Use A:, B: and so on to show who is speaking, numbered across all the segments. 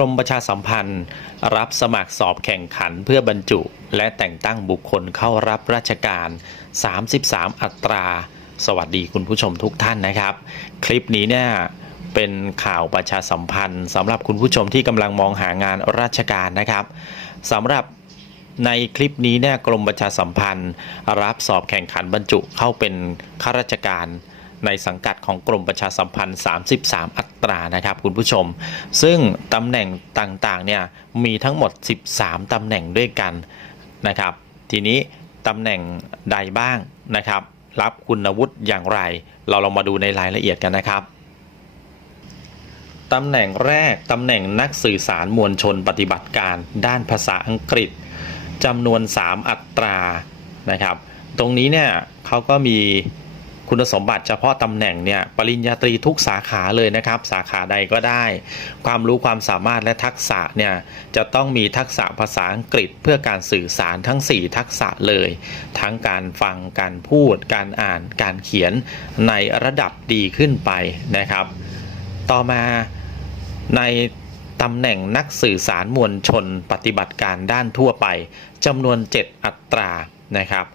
A: กรมประชาสัมพันธ์ รับสมัครสอบแข่งขันเพื่อบรรจุ และแต่งตั้งบุคคลเข้ารับราชการ 33 อัตรา สวัสดีคุณผู้ชมทุกท่านนะครับ คลิปนี้เนี่ยเป็นข่าวประชาสัมพันธ์สำหรับคุณผู้ชมที่กำลังมองหางานราชการนะครับสำหรับในคลิปนี้เนี่ยกรมประชาสัมพันธ์ รับสอบแข่งขันบรรจุเข้าเป็นข้าราชการ ในสังกัดของกรมประชาสัมพันธ์ 33 อัตรานะครับคุณผู้ชม ซึ่งตำแหน่งต่างๆเนี่ยมีทั้งหมด 13 ตำแหน่งด้วยกันนะครับ ทีนี้ตำแหน่งใดบ้างนะครับ รับคุณวุฒิอย่างไร เราลองมาดูในรายละเอียดกันนะครับตำแหน่งแรก ตำแหน่งนักสื่อสารมวลชนปฏิบัติการด้านภาษาอังกฤษจำนวน 3 อัตรานะครับ ตรงนี้เนี่ยเขาก็มี คุณสมบัติเฉพาะตำแหน่งเนี่ยปริญญาตรีทุกสาขาเลยนะครับ สาขาใดก็ได้ ความรู้ความสามารถและทักษะเนี่ยจะต้องมีทักษะภาษาอังกฤษเพื่อการสื่อสารทั้ง 4 ทักษะเลย ทั้งการฟังการพูด การอ่านการเขียนในระดับดีขึ้นไปนะครับ ต่อมาในตำแหน่งนักสื่อสารมวลชนปฏิบัติการด้านทั่วไปจำนวน 7 อัตรานะครับ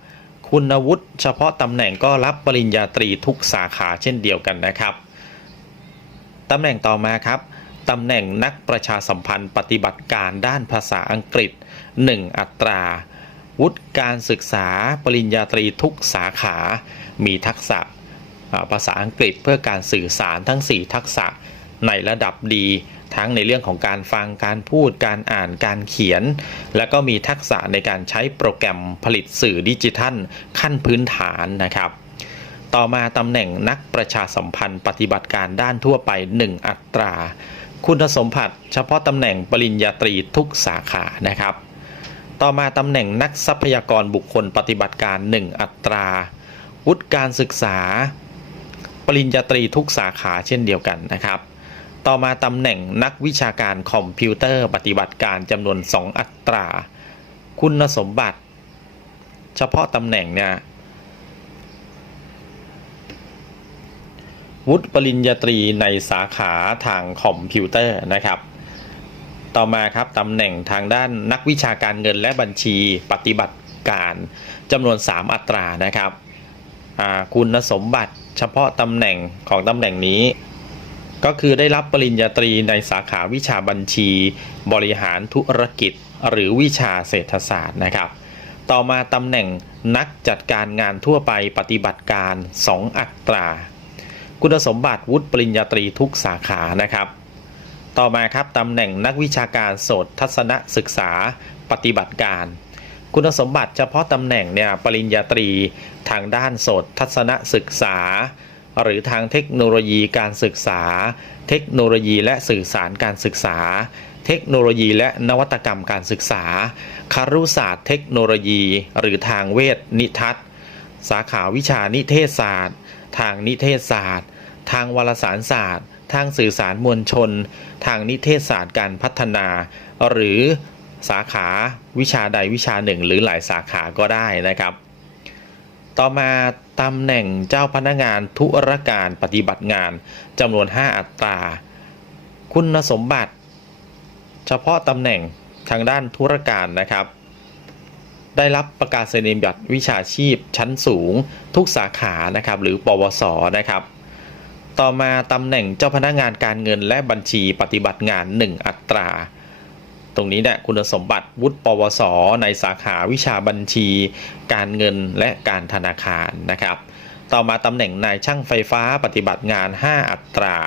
A: คุณวุฒิเฉพาะตำแหน่งก็รับปริญญาตรีทุกสาขาเช่นเดียวกันนะครับตำแหน่งต่อมาครับตำแหน่งนักประชาสัมพันธ์ปฏิบัติการด้านภาษาอังกฤษ 1 อัตรา วุฒิการศึกษาปริญญาตรีทุกสาขา มีทักษะภาษาอังกฤษเพื่อการสื่อสารทั้ง 4 ทักษะ ในระดับดี ทั้งในเรื่องของการฟังการพูดการอ่านการเขียน และก็มีทักษะในการใช้โปรแกรมผลิตสื่อดิจิทัล ขั้นพื้นฐานนะครับ ต่อมาตำแหน่งนักประชาสัมพันธ์ปฏิบัติการด้านทั่วไป 1 อัตรา คุณสมบัติเฉพาะตำแหน่งปริญญาตรีทุกสาขานะครับต่อมาตำแหน่งนักทรัพยากรบุคคลปฏิบัติการ 1 อัตรา วุฒิการศึกษา ปริญญาตรีทุกสาขาเช่นเดียวกันนะครับ ต่อมาตำแหน่งนักวิชาการคอมพิวเตอร์ปฏิบัติการจำนวน 2 อัตรา คุณสมบัติ เฉพาะตำแหน่งเนี่ยวุฒิปริญญาตรีในสาขาทางคอมพิวเตอร์นะครับ ต่อมาครับตำแหน่งทางด้านนักวิชาการเงินและบัญชีปฏิบัติการจำนวน 3 อัตรานะครับคุณสมบัติเฉพาะตำแหน่งของตำแหน่งนี้ ก็คือได้รับปริญญาตรีในสาขาวิชาบัญชี บริหารธุรกิจ หรือวิชาเศรษฐศาสตร์นะครับ ต่อมาตำแหน่งนักจัดการงานทั่วไปปฏิบัติการ 2 อัตรา คุณสมบัติวุฒิปริญญาตรีทุกสาขานะครับ ต่อมาครับตำแหน่งนักวิชาการโสตทัศนศึกษาปฏิบัติการ คุณสมบัติเฉพาะตำแหน่งเนี่ยปริญญาตรีทางด้านโสตทัศนศึกษา หรือทางเทคโนโลยีการศึกษา เทคโนโลยีและสื่อสารการศึกษา เทคโนโลยีและนวัตกรรมการศึกษาคารุศาสตร์เทคโนโลยี หรือทางเวทนิทัศน์ สาขาวิชานิเทศศาสตร์ ทางนิเทศศาสตร์ ทางวารสารศาสตร์ ทางสื่อสารมวลชน ทางนิเทศศาสตร์การพัฒนา หรือสาขาวิชาใดวิชาหนึ่ง หรือหลายสาขาก็ได้นะครับ ต่อมา ตำแหน่งเจ้าพนักงานธุรการปฏิบัติงานจำนวน 5 อัตรา คุณสมบัติ เฉพาะตำแหน่งทางด้านธุรการนะครับ ได้รับประกาศนียบัตรวิชาชีพชั้นสูง ทุกสาขานะครับ หรือปวสนะครับ ต่อมาตำแหน่งเจ้าพนักงานการเงินและบัญชีปฏิบัติงาน 1 อัตรา ตรงนี้เนี่ยคุณสมบัติวุฒิปวส ในสาขาวิชาบัญชี การเงินและการธนาคารนะครับ ต่อมาตำแหน่งนายช่างไฟฟ้าปฏิบัติงาน 5 อัตรา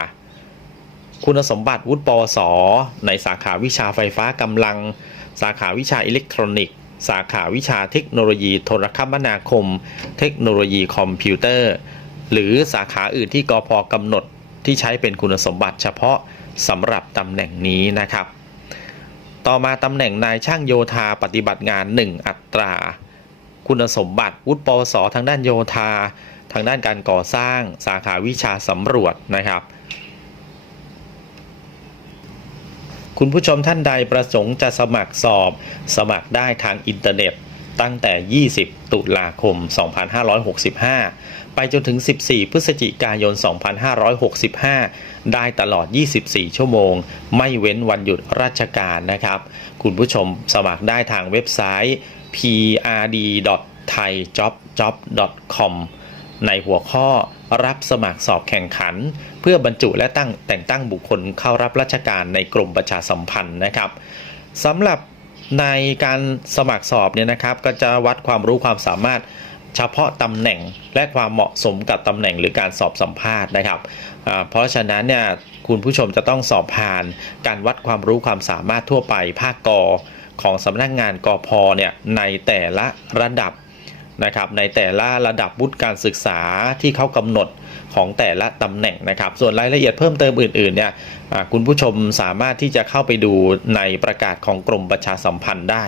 A: คุณสมบัติวุฒิปวส ในสาขาวิชาไฟฟ้ากำลัง สาขาวิชาอิเล็กทรอนิกส์ สาขาวิชาเทคโนโลยีโทรคมนาคม เทคโนโลยีคอมพิวเตอร์ หรือสาขาอื่นที่กพกำหนดที่ใช้เป็นคุณสมบัติเฉพาะสำหรับตำแหน่งนี้นะครับ ต่อมาตำแหน่งนายช่างโยธาปฏิบัติงาน 1 อัตรา คุณสมบัติวุฒิปวสทางด้านโยธา ทางด้านการก่อสร้างสาขาวิชาสำรวจนะครับ คุณผู้ชมท่านใดประสงค์จะสมัครสอบ สมัครได้ทางอินเทอร์เน็ต ตั้งแต่ 20 ตุลาคม 2565 ไปจนถึง 14 พฤศจิกายน 2565 ได้ตลอด 24 ชั่วโมง ไม่เว้นวันหยุดราชการนะครับ คุณผู้ชมสมัครได้ทางเว็บไซต์ prd.thaijobjob.com ในหัวข้อรับสมัครสอบแข่งขัน เพื่อบรรจุและตั้งแต่งตั้งบุคคลเข้ารับราชการในกรมประชาสัมพันธ์นะครับสำหรับ ในการสมัครสอบเนี่ยนะครับ ก็จะวัดความรู้ความสามารถเฉพาะตำแหน่งและความเหมาะสมกับตำแหน่งหรือการสอบสัมภาษณ์นะครับ เพราะฉะนั้นเนี่ยคุณผู้ชมจะต้องสอบผ่านการวัดความรู้ความสามารถทั่วไปภาคกอของสำนักงานกอพเนี่ยในแต่ละระดับนะครับในแต่ละระดับวุฒิการศึกษาที่เขากำหนด ของแต่ละตำแหน่งนะครับ ส่วนรายละเอียดเพิ่มเติมอื่นๆเนี่ยคุณผู้ชมสามารถที่จะเข้าไปดูในประกาศของกรมประชาสัมพันธ์ได้